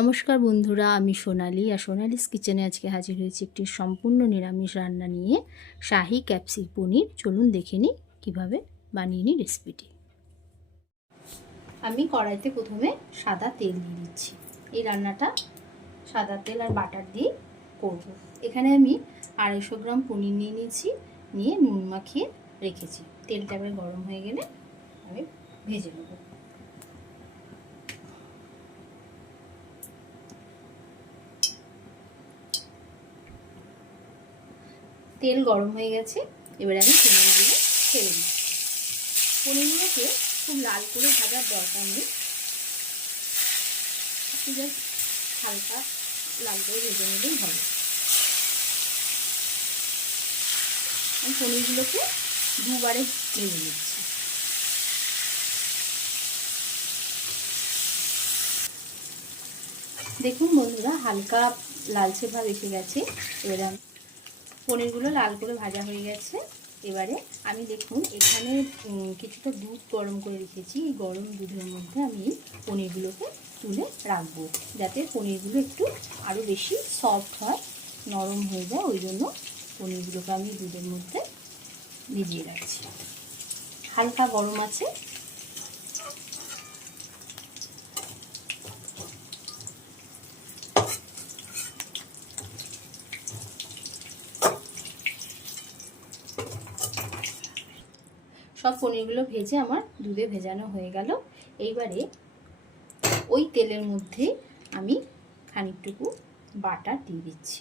নমস্কার বন্ধুরা, আমি সোনালি আর সোনালিস কিচেনে আজকে হাজির হয়েছি একটি সম্পূর্ণ নিরামিষ রান্না নিয়ে, শাহি ক্যাপসিক পনির। চলুন দেখে নিই কীভাবে বানিয়ে নিই রেসিপিটি। আমি কড়াইতে প্রথমে সাদা তেল দিয়ে দিচ্ছি। এই রান্নাটা সাদা তেল আর বাটার দিয়ে করব। এখানে আমি 250 গ্রাম পনির নিয়ে নিয়েছি, নিয়ে নুন মাখিয়ে রেখেছি। তেলটা এবার গরম হয়ে গেলে আমি ভেজে নেব। তেল গরম হয়ে গেছে, এবারে আমি পনিরগুলো ছেড়ে দিচ্ছি। পনিরগুলোকে খুব লাল করে ভাজার দরকার নেই, একটু জাস্ট হালকা লাল করে ভেজে নিলেই হবে। আমি পনিরগুলোকে দুবারে ভেজে নিচ্ছি। দেখুন বন্ধুরা, হালকা লালচে ভাব এসে গেছে। এবারে পনিরগুলো লাল করে ভাজা হয়ে গেছে। এবারে আমি দেখুন এখানে কিছুটা দুধ গরম করে রেখেছি। এই গরম দুধের মধ্যে আমি পনিরগুলোকে তুলে রাখবো, যাতে পনিরগুলো একটু আরও বেশি সফট হয়, নরম হয়ে যায়। ওই জন্য পনিরগুলোকে আমি দুধের মধ্যে ভিজিয়ে রাখছি। হালকা গরম আছে। সব পনিরগুলো ভেজে আমার দুধে ভেজানো হয়ে গেল। এইবারে ওই তেলের মধ্যে আমি খানিকটুকু বাটার দিয়ে দিচ্ছি।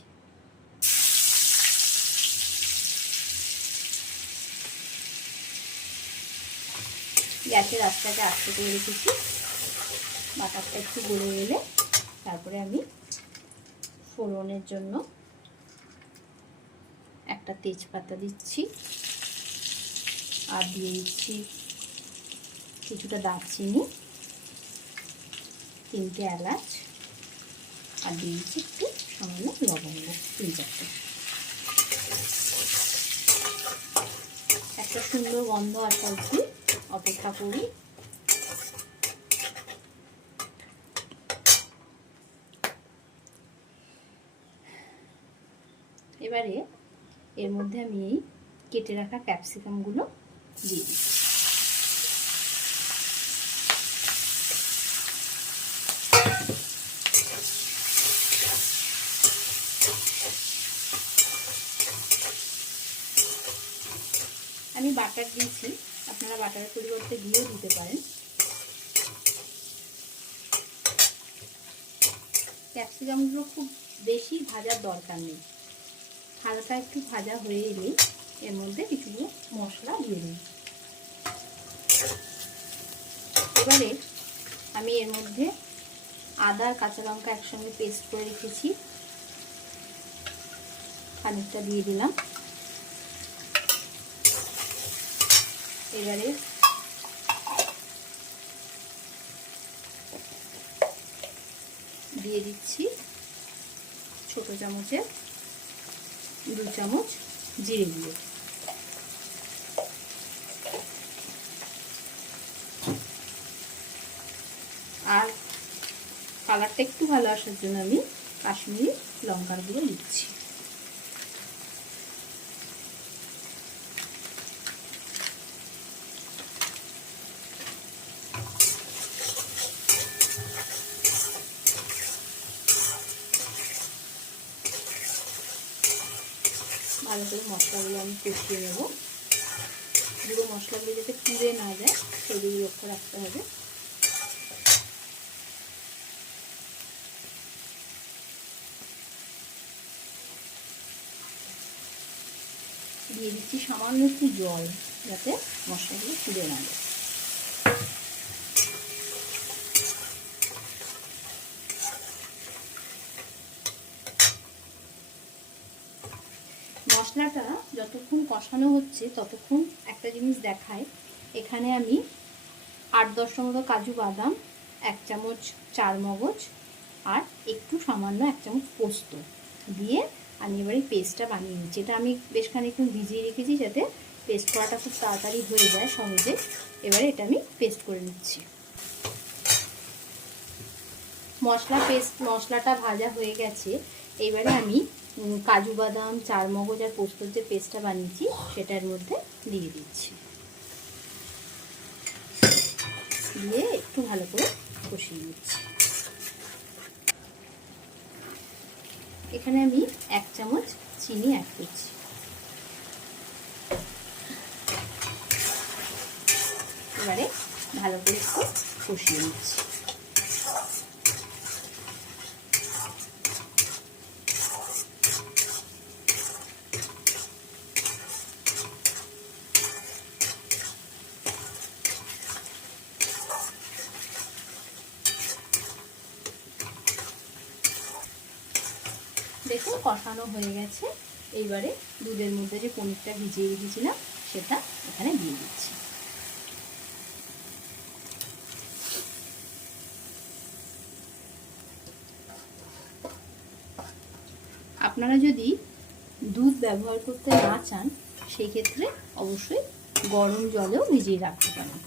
গ্যাসের আঁচটাকে আস্তে করে রেখেছি। বাটারটা একটু গলে গেলে তারপরে আমি ফোড়নের জন্য একটা তেজপাতা দিচ্ছি, আর দিয়ে দিচ্ছি কিছুটা দারচিনি, 3টে এলাচ, আর দিয়ে দিচ্ছি একটু সামান্য লবঙ্গ, 3-4টে। একটা সুন্দর গন্ধ আসা অবধি অপেক্ষা করি। এবারে এর মধ্যে আমি এই কেটে রাখা ক্যাপসিকামগুলো দিয়ে দিচ্ছি। আমি বাটার দিয়েছি, আপনারা বাটারের পরিবর্তে ঘিও দিতে পারেন। ক্যাপসিকামগুলো খুব বেশি ভাজার দরকার নেই, হালকা একটু ভাজা হয়ে এলেই এর মধ্যে কিছুগুলো মশলা দিয়ে দিই। এবারে আমি এর মধ্যে আদা আর কাঁচা লঙ্কা একসঙ্গে পেস্ট করে রেখেছি, খানিকটা দিয়ে দিলাম। এবারে দিয়ে দিচ্ছি ছোট চামচের 2 চামচ জিরে গুঁড়ো, আর কালারটা একটু ভালো আসার জন্য আমি কাশ্মীরি লঙ্কার গুঁড়ো দিচ্ছি। ভালো করে মশলাগুলো আমি কষিয়ে নেব। পুরো মশলাগুলো যাতে পুড়ে না যায় সেদিকে লক্ষ্য রাখতে হবে। দিয়ে দিচ্ছি সামান্য একটু জল, যাতে মশলাগুলো পুড়ে না যায়। মশলাটা যতক্ষণ কষানো হচ্ছে ততক্ষণ একটা জিনিস দেখায়। এখানে আমি 8-10টা মতো কাজু বাদাম, 1 চামচ চারমগজ, আর একটু সামান্য 1 চামচ পোস্ত দিয়ে আমি এবারে পেস্টটা বানিয়ে নিচ্ছি। এটা আমি বেশ খানিকক্ষণ ভিজিয়ে রেখেছি, যাতে পেস্ট করাটা খুব তাড়াতাড়ি হয়ে যায় সহজে। এবারে এটা আমি পেস্ট করে নিচ্ছি। মশলাটা ভাজা হয়ে গেছে। এবারে আমি কাজু বাদাম, চারমগজ আর পোস্তর যে পেস্টটা বানিয়েছি সেটার মধ্যে দিয়ে দিচ্ছি। দিয়ে একটু ভালো করে কষিয়ে নিচ্ছি। এখানে আমি 1 চামচ চিনি অ্যাড করছি। এবারে ভালো করে একটু কষিয়ে নিচ্ছি। দেখুন কষানো হয়ে গেছে। এইবারে দুধের মধ্যে যে পনিরটা ভিজিয়ে রেখেছিলাম সেটা এখানে দিয়ে দিচ্ছি। আপনারা যদি দুধ ব্যবহার করতে না চান সেই ক্ষেত্রে অবশ্যই গরম জলেও ভিজিয়ে রাখতে পারেন।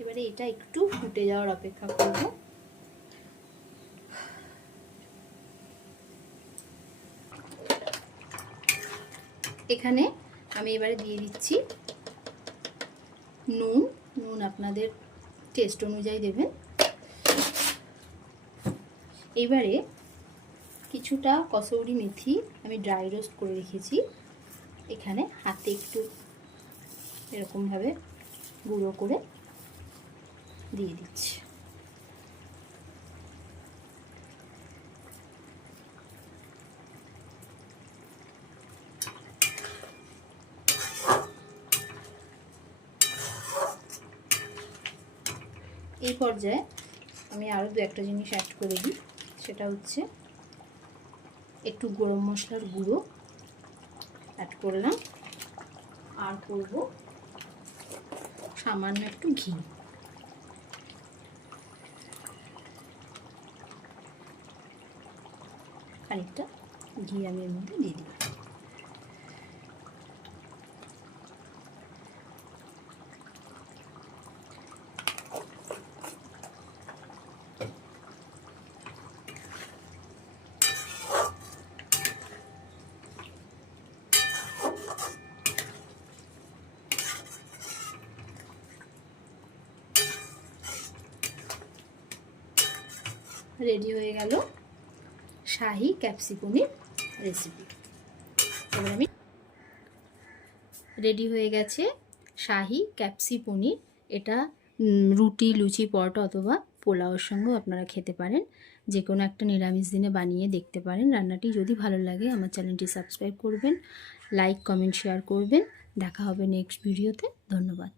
এবারে এটা একটু ফুটে যাওয়ার অপেক্ষা করব। এখানে আমি এবারে দিয়ে দিচ্ছি নুন আপনাদের টেস্ট অনুযায়ী দেবেন। এবারে কিছুটা কসৌরি মেথি আমি ড্রাই রোস্ট করে রেখেছি, এখানে হাতে একটু এরকমভাবে গুঁড়ো করে দিয়ে দিচ্ছি। এই পর্যায়ে আমি আরও 2-1টা জিনিস অ্যাড করে দিই। সেটা হচ্ছে একটু গরম মশলার গুঁড়ো অ্যাড করলাম, আর করব সামান্য একটু ঘি। খানিকটা ঘি আমি এর মধ্যে দিয়ে দিই। রেডি হয়ে গেল শাহি ক্যাপসিকামের রেসিপি। এবার আমি রেডি হয়ে গেছে শাহি ক্যাপসি পনির। এটা রুটি, লুচি, পরোটা অথবা পোলাওর সঙ্গেও আপনারা খেতে পারেন। যে কোনো একটা নিরামিষ দিনে বানিয়ে দেখতে পারেন। রান্নাটি যদি ভালো লাগে আমার চ্যানেলটি সাবস্ক্রাইব করবেন, লাইক, কমেন্ট, শেয়ার করবেন। দেখা হবে নেক্সট ভিডিওতে। ধন্যবাদ।